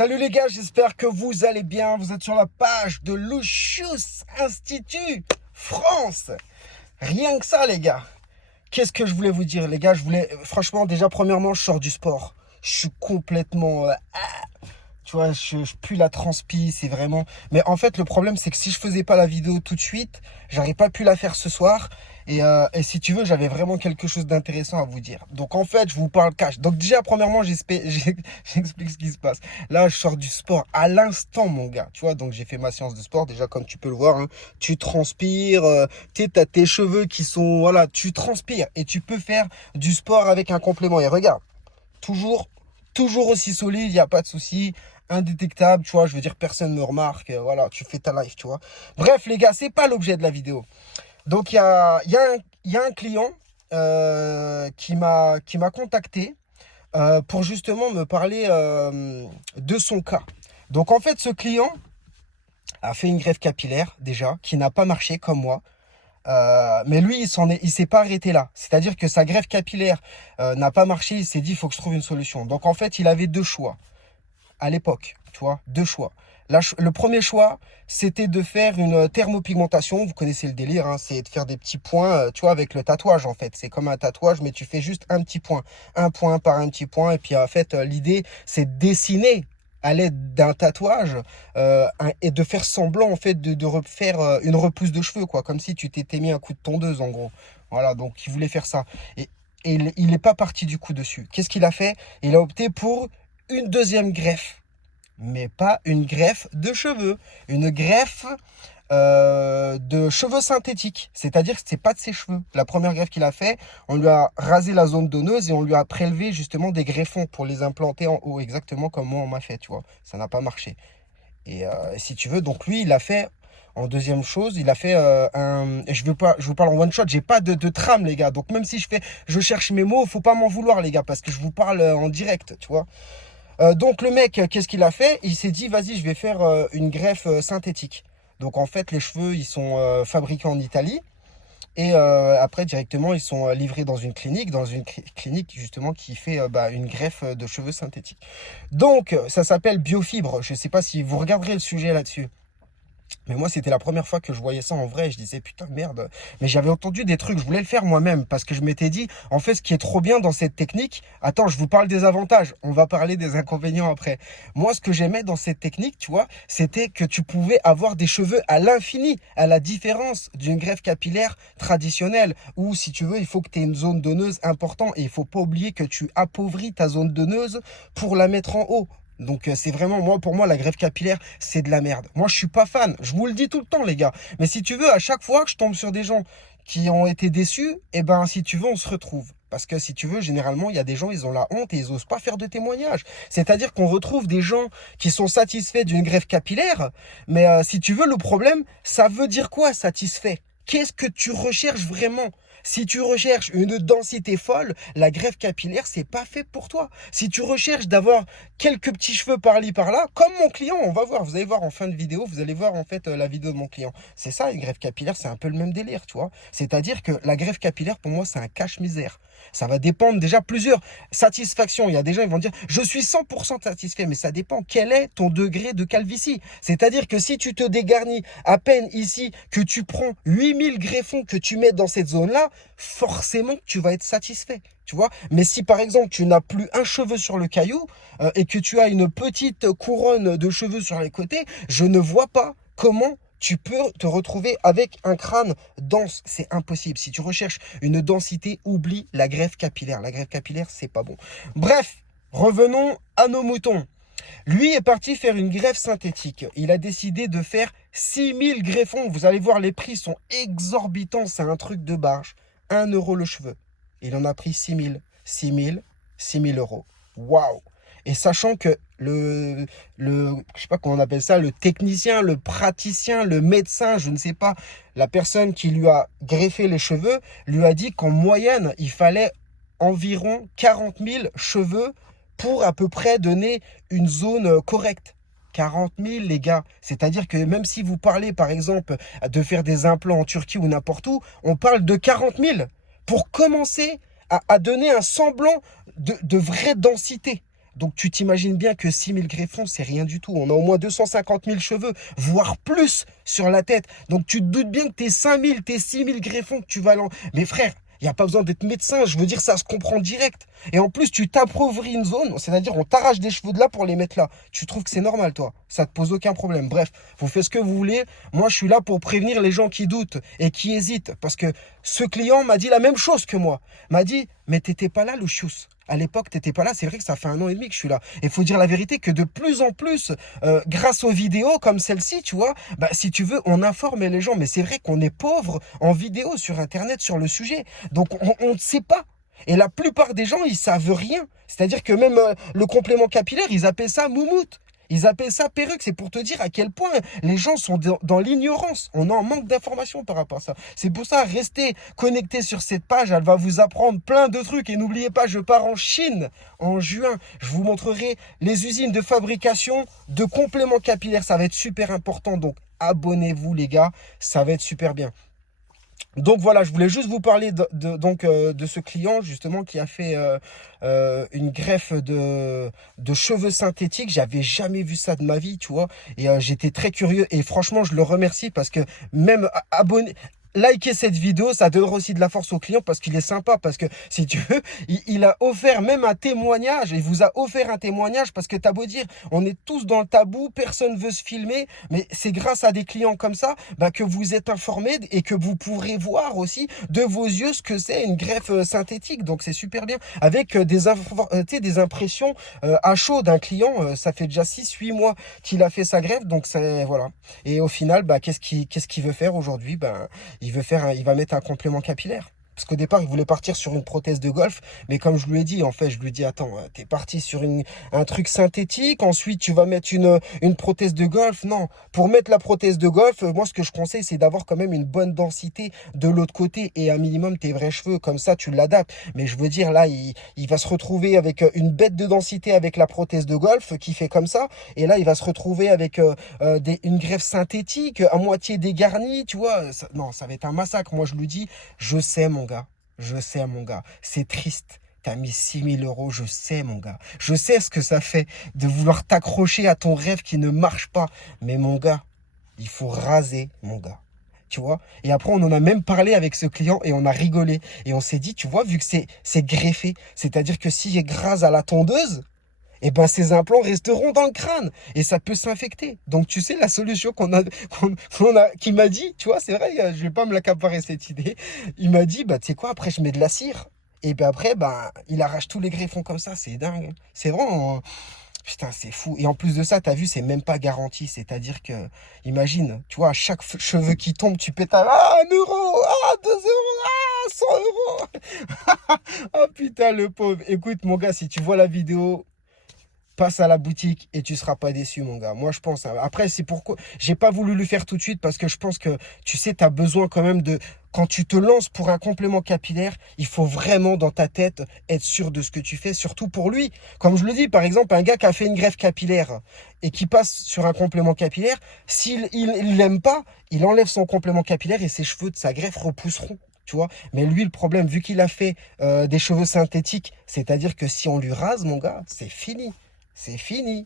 Salut les gars, j'espère que vous allez bien. Vous êtes sur la page de Lucius Institut France. Rien que ça les gars. Qu'est-ce que je voulais vous dire les gars? Franchement, déjà premièrement, je sors du sport. Je suis complètement... tu vois, je pue la transpi, c'est vraiment... Mais en fait, le problème, c'est que si je faisais pas la vidéo tout de suite, j'aurais pas pu la faire ce soir. Et si tu veux, j'avais vraiment quelque chose d'intéressant à vous dire. Donc en fait, je vous parle cash. Donc déjà, premièrement, j'explique ce qui se passe. Là, je sors du sport à l'instant, mon gars. Tu vois, donc j'ai fait ma séance de sport. Déjà, comme tu peux le voir, hein, tu transpires. Tu sais, t'as tes cheveux qui sont... Voilà, tu transpires. Et tu peux faire du sport avec un complément. Et regarde, toujours aussi solide, il n'y a pas de souci. Indétectable, tu vois, je veux dire, personne ne me remarque. Voilà, tu fais ta life, tu vois. Bref, les gars, c'est pas l'objet de la vidéo. Donc, il y a un client qui m'a contacté pour justement me parler de son cas. Donc, en fait, ce client a fait une greffe capillaire, déjà, qui n'a pas marché comme moi. Mais lui, il s'est pas arrêté là. C'est-à-dire que sa greffe capillaire n'a pas marché. Il s'est dit, il faut que je trouve une solution. Donc, en fait, il avait deux choix à l'époque, tu vois, deux choix. Le premier choix, c'était de faire une thermopigmentation. Vous connaissez le délire, hein, c'est de faire des petits points, tu vois, avec le tatouage, en fait. C'est comme un tatouage, mais tu fais juste un petit point. Un point par un petit point. Et puis, en fait, l'idée, c'est de dessiner à l'aide d'un tatouage et de faire semblant, en fait, de refaire une repousse de cheveux, quoi. Comme si tu t'étais mis un coup de tondeuse, en gros. Voilà, donc, il voulait faire ça. Et il n'est pas parti du coup dessus. Qu'est-ce qu'il a fait? Il a opté pour une deuxième greffe, mais pas une greffe de cheveux, une greffe de cheveux synthétiques, c'est-à-dire que c'est pas de ses cheveux. La première greffe qu'il a fait, on lui a rasé la zone donneuse et on lui a prélevé justement des greffons pour les implanter en haut, exactement comme moi on m'a fait, tu vois. Ça n'a pas marché. Et si tu veux, donc lui, il a fait en deuxième chose, il a fait je vous parle en one shot, j'ai pas de trame les gars. Donc même si je cherche mes mots, faut pas m'en vouloir les gars, parce que je vous parle en direct, tu vois. Donc le mec, qu'est-ce qu'il a fait? Il s'est dit, vas-y, je vais faire une greffe synthétique. Donc en fait, les cheveux, ils sont fabriqués en Italie. Et après, directement, ils sont livrés dans une clinique justement qui fait une greffe de cheveux synthétiques. Donc, ça s'appelle Biofibre. Je ne sais pas si vous regarderez le sujet là-dessus. Mais moi, c'était la première fois que je voyais ça en vrai. Je disais, putain, merde. Mais j'avais entendu des trucs. Je voulais le faire moi-même parce que je m'étais dit, en fait, ce qui est trop bien dans cette technique, attends, je vous parle des avantages. On va parler des inconvénients après. Moi, ce que j'aimais dans cette technique, tu vois, c'était que tu pouvais avoir des cheveux à l'infini, à la différence d'une greffe capillaire traditionnelle où, si tu veux, il faut que tu aies une zone donneuse importante et il faut pas oublier que tu appauvris ta zone donneuse pour la mettre en haut. Donc c'est vraiment, pour moi, la greffe capillaire, c'est de la merde. Moi, je suis pas fan. Je vous le dis tout le temps, les gars. Mais si tu veux, à chaque fois que je tombe sur des gens qui ont été déçus, eh ben, si tu veux, on se retrouve. Parce que si tu veux, généralement, il y a des gens, ils ont la honte et ils osent pas faire de témoignages. C'est-à-dire qu'on retrouve des gens qui sont satisfaits d'une greffe capillaire. Mais si tu veux, le problème, ça veut dire quoi, satisfait? Qu'est-ce que tu recherches vraiment? Si tu recherches une densité folle, la greffe capillaire, c'est pas fait pour toi. Si tu recherches d'avoir quelques petits cheveux par-ci, par-là, comme mon client, on va voir, vous allez voir en fin de vidéo, vous allez voir en fait la vidéo de mon client. C'est ça, une greffe capillaire, c'est un peu le même délire, tu vois. C'est-à-dire que la greffe capillaire, pour moi, c'est un cache-misère. Ça va dépendre déjà plusieurs satisfactions. Il y a des gens, ils vont dire, je suis 100% satisfait, mais ça dépend. Quel est ton degré de calvitie? C'est-à-dire que si tu te dégarnis à peine ici, que tu prends 8000 greffons que tu mets dans cette zone-là, forcément, tu vas être satisfait. Tu vois, mais si par exemple tu n'as plus un cheveu sur le caillou et que tu as une petite couronne de cheveux sur les côtés, je ne vois pas comment tu peux te retrouver avec un crâne dense. C'est impossible. Si tu recherches une densité, oublie la greffe capillaire. La greffe capillaire, c'est pas bon. Bref, revenons à nos moutons. Lui est parti faire une greffe synthétique. Il a décidé de faire 6000 greffons. Vous allez voir, les prix sont exorbitants. C'est un truc de barge. 1 € le cheveu. Il en a pris 6000. 6000, 6000 euros. Waouh! Et sachant que je sais pas comment on appelle ça, le technicien, le praticien, le médecin, je ne sais pas, la personne qui lui a greffé les cheveux, lui a dit qu'en moyenne, il fallait environ 40 000 cheveux pour à peu près donner une zone correcte. 40 000 les gars, c'est-à-dire que même si vous parlez par exemple de faire des implants en Turquie ou n'importe où, on parle de 40 000 pour commencer à donner un semblant de vraie densité. Donc tu t'imagines bien que 6 000 greffons, c'est rien du tout. On a au moins 250 000 cheveux, voire plus sur la tête. Donc tu te doutes bien que tes 5 000, tes 6 000 greffons que tu vas Mais frère, il n'y a pas besoin d'être médecin, je veux dire, ça se comprend direct. Et en plus, tu t'appauvris une zone, c'est-à-dire on t'arrache des cheveux de là pour les mettre là. Tu trouves que c'est normal, toi? Ça te pose aucun problème. Bref, vous faites ce que vous voulez. Moi, je suis là pour prévenir les gens qui doutent et qui hésitent. Parce que ce client m'a dit la même chose que moi. M'a dit, mais t'étais pas là, Lucius. À l'époque, t'étais pas là. C'est vrai que ça fait 1 an et demi que je suis là. Et il faut dire la vérité que de plus en plus, grâce aux vidéos comme celle-ci, tu vois, bah, si tu veux, on informe les gens. Mais c'est vrai qu'on est pauvre en vidéo sur Internet sur le sujet. Donc, on ne sait pas. Et la plupart des gens, ils savent rien. C'est-à-dire que même le complément capillaire, ils appellent ça moumoute. Ils appellent ça perruque. C'est pour te dire à quel point les gens sont dans l'ignorance. On en manque d'informations par rapport à ça. C'est pour ça, restez connectés sur cette page. Elle va vous apprendre plein de trucs. Et n'oubliez pas, je pars en Chine en juin. Je vous montrerai les usines de fabrication de compléments capillaires. Ça va être super important. Donc, abonnez-vous les gars. Ça va être super bien. Donc voilà, je voulais juste vous parler de ce client justement qui a fait une greffe de cheveux synthétiques. J'avais jamais vu ça de ma vie, tu vois. Et j'étais très curieux et franchement, je le remercie parce que même abonné... Likez cette vidéo, ça donnera aussi de la force au client parce qu'il est sympa, parce que si tu veux, il a offert même un témoignage, il vous a offert un témoignage parce que t'as beau dire, on est tous dans le tabou, personne veut se filmer, mais c'est grâce à des clients comme ça bah, que vous êtes informés et que vous pourrez voir aussi de vos yeux ce que c'est une greffe synthétique, donc c'est super bien, avec des impressions à chaud d'un client, ça fait déjà 6-8 mois qu'il a fait sa greffe, donc c'est voilà. Et au final, bah, qu'est-ce qu'il veut faire aujourd'hui? Bah, il va mettre un complément capillaire. Parce qu'au départ, il voulait partir sur une prothèse de golf. Mais comme je lui ai dit, en fait, je lui ai dit, attends, t'es parti sur un truc synthétique. Ensuite, tu vas mettre une prothèse de golf. Non, pour mettre la prothèse de golf, moi, ce que je conseille, c'est d'avoir quand même une bonne densité de l'autre côté. Et un minimum tes vrais cheveux. Comme ça, tu l'adaptes. Mais je veux dire, là, il va se retrouver avec une bête de densité avec la prothèse de golf qui fait comme ça. Et là, il va se retrouver avec une greffe synthétique à moitié dégarnie. Tu vois, non, ça va être un massacre. Moi, je lui dis, je sais, mon gars. Je sais, mon gars. C'est triste. T'as mis 6 000 euros, je sais, mon gars. Je sais ce que ça fait de vouloir t'accrocher à ton rêve qui ne marche pas. Mais mon gars, il faut raser, mon gars. Tu vois? Et après, on en a même parlé avec ce client et on a rigolé. Et on s'est dit, tu vois, vu que c'est greffé, c'est-à-dire que si j'ai grase à la tondeuse, eh ben, ces implants resteront dans le crâne et ça peut s'infecter. Donc, tu sais, la solution qu'il m'a dit, tu vois, c'est vrai, je vais pas me l'accaparer cette idée. Il m'a dit, bah, tu sais quoi, après, je mets de la cire. Et puis après, bah, il arrache tous les greffons comme ça. C'est dingue. C'est vraiment, putain, c'est fou. Et en plus de ça, t'as vu, c'est même pas garanti. C'est-à-dire que, imagine, tu vois, à chaque cheveu qui tombe, tu pètes ah, 1 euro, ah, 2 euros, ah, 100 euros. Ah, putain, le pauvre. Écoute, mon gars, si tu vois la vidéo, passe à la boutique et tu seras pas déçu, mon gars. Moi, je pense. Après, c'est pourquoi j'ai pas voulu le faire tout de suite parce que je pense que, tu sais, tu as besoin quand même de... Quand tu te lances pour un complément capillaire, il faut vraiment dans ta tête être sûr de ce que tu fais, surtout pour lui. Comme je le dis, par exemple, un gars qui a fait une greffe capillaire et qui passe sur un complément capillaire, s'il l'aime pas, il enlève son complément capillaire et ses cheveux de sa greffe repousseront. Tu vois, mais lui, le problème, vu qu'il a fait des cheveux synthétiques, c'est-à-dire que si on lui rase, mon gars, c'est fini. C'est fini.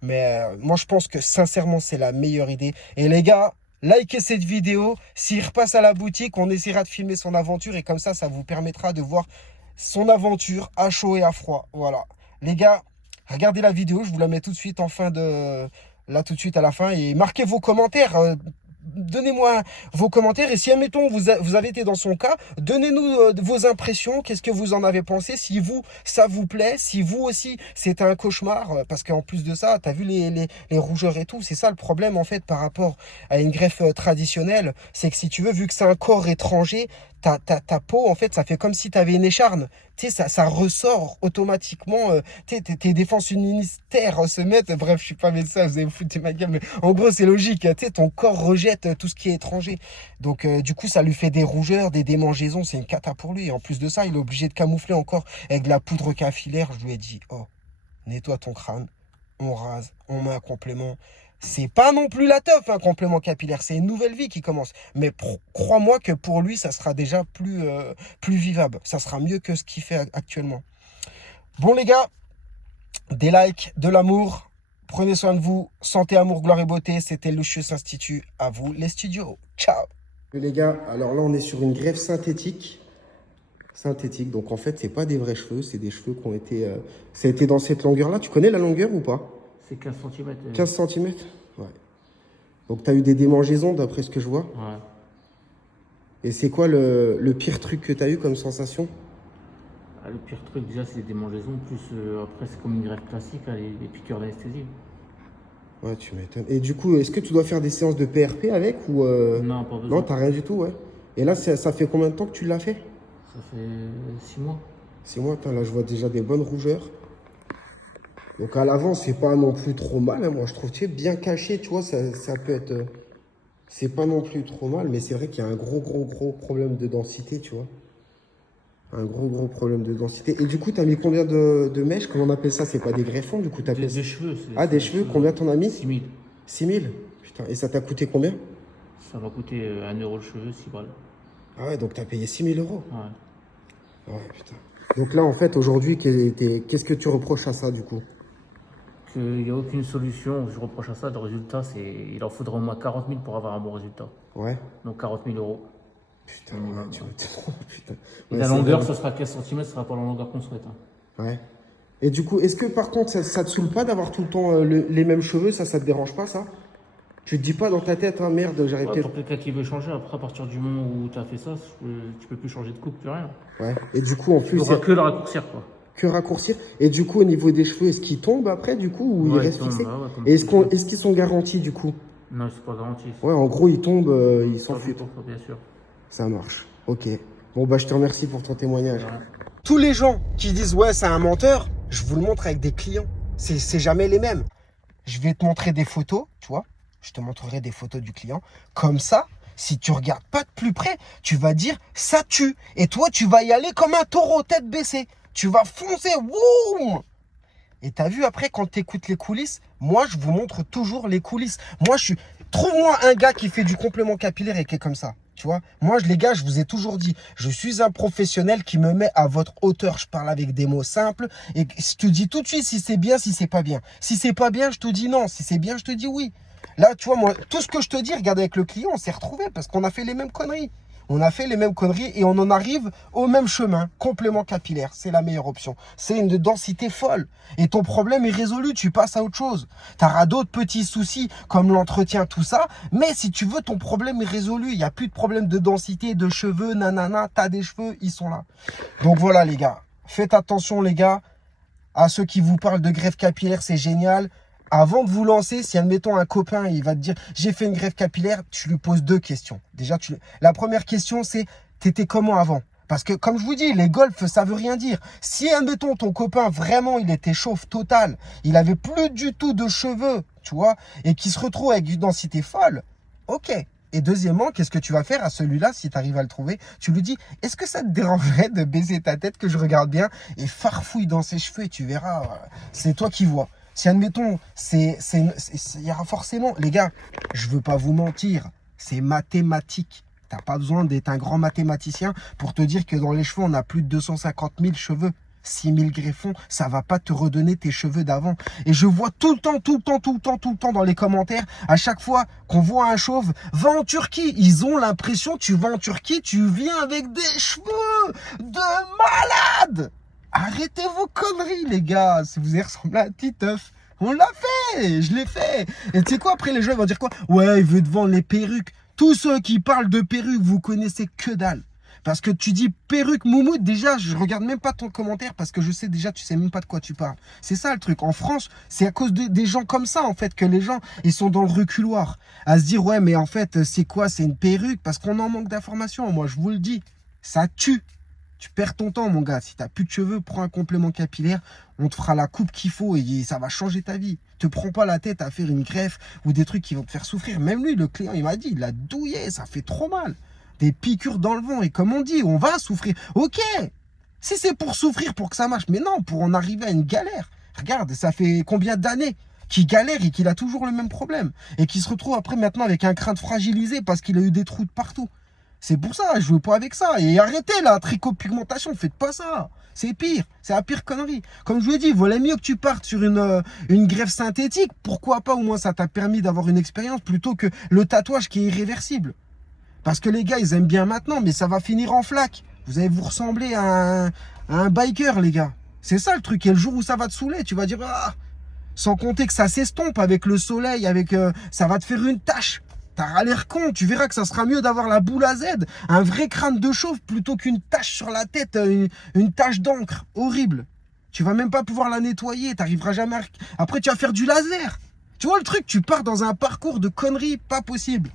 Mais moi, je pense que sincèrement, c'est la meilleure idée. Et les gars, likez cette vidéo. S'il repasse à la boutique, on essaiera de filmer son aventure. Et comme ça vous permettra de voir son aventure à chaud et à froid. Voilà. Les gars, regardez la vidéo. Je vous la mets tout de suite en fin de... Là, tout de suite à la fin. Et marquez vos commentaires. Donnez-moi vos commentaires et si, admettons, vous avez été dans son cas, donnez-nous vos impressions, qu'est-ce que vous en avez pensé, si vous, ça vous plaît, si vous aussi, c'est un cauchemar, parce qu'en plus de ça, tu as vu les rougeurs et tout, c'est ça le problème en fait par rapport à une greffe traditionnelle, c'est que si tu veux, vu que c'est un corps étranger, ta peau, en fait, ça fait comme si tu avais une écharne. Tu sais, ça ressort automatiquement. Tu sais, tes défenses immunitaires se mettent. Bref, je suis pas médecin, vous allez vous foutre de ma gueule. Mais en gros, c'est logique. Tu sais, ton corps rejette tout ce qui est étranger. Donc, du coup, ça lui fait des rougeurs, des démangeaisons. C'est une cata pour lui. Et en plus de ça, il est obligé de camoufler encore avec de la poudre capillaire. Je lui ai dit, oh, nettoie ton crâne. On rase, on met un complément. C'est pas non plus la teuf, un complément capillaire. C'est une nouvelle vie qui commence. Mais crois-moi que pour lui, ça sera déjà plus vivable. Ça sera mieux que ce qu'il fait actuellement. Bon, les gars, Des likes, de l'amour. Prenez soin de vous. Santé, amour, gloire et beauté. C'était Lucius Institut. À vous les studios. Ciao. Les gars, alors là on est sur une greffe synthétique. Donc en fait c'est pas des vrais cheveux, c'est des cheveux qui ont été... ça a été dans cette longueur là. Tu connais la longueur ou pas? C'est 15 cm. 15 cm. Ouais. Donc tu as eu des démangeaisons d'après ce que je vois. Ouais. Et c'est quoi le pire truc que tu as eu comme sensation? Ah, le pire truc déjà c'est les démangeaisons, plus après c'est comme une greffe classique, hein, les piqûres d'anesthésie. Ouais, tu m'étonnes. Et du coup, est-ce que tu dois faire des séances de PRP avec ou Non, pas besoin. Non, t'as rien du tout, ouais. Et là, ça fait combien de temps que tu l'as fait? Ça fait 6 mois. 6 mois, là je vois déjà des bonnes rougeurs. Donc à l'avant, c'est pas non plus trop mal, hein. Moi je trouve, tu sais, bien caché, tu vois, ça peut être... c'est pas non plus trop mal, mais c'est vrai qu'il y a un gros problème de densité, tu vois. Un gros problème de densité. Et du coup, t'as mis combien de mèches? Comment on appelle ça? C'est pas des greffons, du coup, t'appelles ça? Des cheveux. Ah, des cheveux, combien t'en as mis? 6 000. 6 000? Putain, et ça t'a coûté combien? Ça m'a coûté 1 euro le cheveu, 6 balles. Ah ouais, donc t'as payé 6 000 euros? Ouais. Ouais, putain. Donc là, en fait, aujourd'hui, qu'est-ce que tu reproches à ça, du coup? Qu'il n'y a aucune solution, je reproche à ça. Le résultat, c'est il en faudrait au moins 40 000 pour avoir un bon résultat. Ouais. Donc 40 000 euros. Putain, ouais, tu vois, putain. Et Ouais, la longueur, vrai. ce sera 15 cm, ce sera pas la longueur qu'on souhaite. Hein. Ouais. Et du coup, est-ce que par contre, ça te saoule pas d'avoir tout le temps les mêmes cheveux? Ça te dérange pas, ça? Tu te dis pas dans ta tête, hein, merde, j'arrive Ouais, peut-être... pour quelqu'un qui veut changer, après, à partir du moment où tu as fait ça, tu peux plus changer de coupe, plus rien. Ouais. Et du coup, en Tu plus, n'auras que le raccourcir, quoi. que raccourcir. Et du coup, au niveau des cheveux, est-ce qu'ils tombent après, du coup, ou ils Ouais, restent tombent, fixés? bah ouais, comme Et tout le est-ce qu'ils sont garantis, du coup? Non, c'est pas garanti. Ouais, en gros, ils tombent, ils Sur s'enfuient. bien sûr. Ça marche. Ok. Bon, bah, je te remercie pour ton témoignage. Ouais. Tous les gens qui disent, ouais, c'est un menteur, je vous le montre avec des clients. C'est jamais les mêmes. Je vais te montrer des photos, tu vois. Je te montrerai des photos du client. Comme ça, si tu regardes pas de plus près, tu vas dire, ça tue. Et toi, tu vas y aller comme un taureau, tête baissée. Tu vas foncer, woum. Et t'as vu après, quand tu écoutes les coulisses, moi, je vous montre toujours les coulisses. Moi, je suis... Trouve-moi un gars qui fait du complément capillaire et qui est comme ça. Tu vois, moi, les gars, je vous ai toujours dit, je suis un professionnel qui me met à votre hauteur. Je parle avec des mots simples et je te dis tout de suite si c'est bien, si c'est pas bien. Si c'est pas bien, je te dis non. Si c'est bien, je te dis oui. Là, tu vois, moi, tout ce que je te dis, regarde avec le client, on s'est retrouvés parce qu'on a fait les mêmes conneries. On a fait les mêmes conneries et on en arrive au même chemin. Complément capillaire, c'est la meilleure option. C'est une densité folle. Et ton problème est résolu, tu passes à autre chose. Tu auras d'autres petits soucis comme l'entretien, tout ça. Mais si tu veux, ton problème est résolu. Il n'y a plus de problème de densité, de cheveux, nanana. Tu as des cheveux, ils sont là. Donc voilà les gars. Faites attention les gars. À ceux qui vous parlent de greffe capillaire, c'est génial. Avant de vous lancer, si admettons un copain, il va te dire j'ai fait une greffe capillaire, tu lui poses deux questions. Déjà, la première question, c'est t'étais comment avant? Parce que comme je vous dis, les golfs, ça veut rien dire. Si admettons ton copain, vraiment, il était chauve total, il avait plus du tout de cheveux, tu vois, et qu'il se retrouve avec une densité folle, ok. Et deuxièmement, qu'est-ce que tu vas faire à celui-là, si tu arrives à le trouver? Tu lui dis, est-ce que ça te dérangerait de baiser ta tête, que je regarde bien, et farfouille dans ses cheveux, et tu verras, c'est toi qui vois. Si admettons, il y aura forcément, les gars, je veux pas vous mentir, c'est mathématique. T'as pas besoin d'être un grand mathématicien pour te dire que dans les cheveux, on a plus de 250 000 cheveux. 6 000 greffons, ça va pas te redonner tes cheveux d'avant. Et je vois tout le temps dans les commentaires, à chaque fois qu'on voit un chauve, va en Turquie. Ils ont l'impression, tu vas en Turquie, tu viens avec des cheveux de malade. Arrêtez vos conneries, les gars. Si vous avez ressemblé à Titeuf, on l'a fait. Je l'ai fait. Et tu sais quoi, après, les gens ils vont dire quoi? Ouais, il veut te vendre les perruques. Tous ceux qui parlent de perruques, vous connaissez que dalle. Parce que tu dis perruque moumoute, déjà, je regarde même pas ton commentaire parce que je sais déjà, tu sais même pas de quoi tu parles. C'est ça le truc. En France, c'est à cause des gens comme ça, en fait, que les gens, ils sont dans le reculoir. À se dire, ouais, mais en fait, c'est quoi? C'est une perruque? Parce qu'on en manque d'informations. Moi, je vous le dis, ça tue. Tu perds ton temps, mon gars. Si tu n'as plus de cheveux, prends un complément capillaire. On te fera la coupe qu'il faut et ça va changer ta vie. Te prends pas la tête à faire une greffe ou des trucs qui vont te faire souffrir. Même lui, le client, il m'a dit, il a douillé, ça fait trop mal. Des piqûres dans le vent. Et comme on dit, on va souffrir. Ok, si c'est pour souffrir, pour que ça marche. Mais non, pour en arriver à une galère. Regarde, ça fait combien d'années qu'il galère et qu'il a toujours le même problème. Et qu'il se retrouve après maintenant avec un crâne fragilisé parce qu'il a eu des trous de partout. C'est pour ça, je veux pas avec ça. Et arrêtez la tricopigmentation, faites pas ça. C'est pire, c'est la pire connerie. Comme je vous ai dit, il valait mieux que tu partes sur une greffe synthétique. Pourquoi pas, au moins ça t'a permis d'avoir une expérience plutôt que le tatouage qui est irréversible. Parce que les gars, ils aiment bien maintenant, mais ça va finir en flaque. Vous allez vous ressembler à un biker, les gars. C'est ça le truc. Et le jour où ça va te saouler, tu vas dire, ah, sans compter que ça s'estompe avec le soleil, ça va te faire une tache. T'auras l'air con, tu verras que ça sera mieux d'avoir la boule à Z, un vrai crâne de chauve plutôt qu'une tache sur la tête, une tache d'encre horrible. Tu vas même pas pouvoir la nettoyer, t'arriveras jamais à... Après tu vas faire du laser. Tu vois le truc, tu pars dans un parcours de conneries pas possible.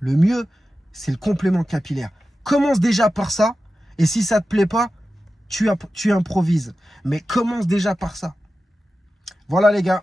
Le mieux, c'est le complément capillaire. Commence déjà par ça, et si ça te plaît pas, tu improvises. Mais commence déjà par ça. Voilà les gars.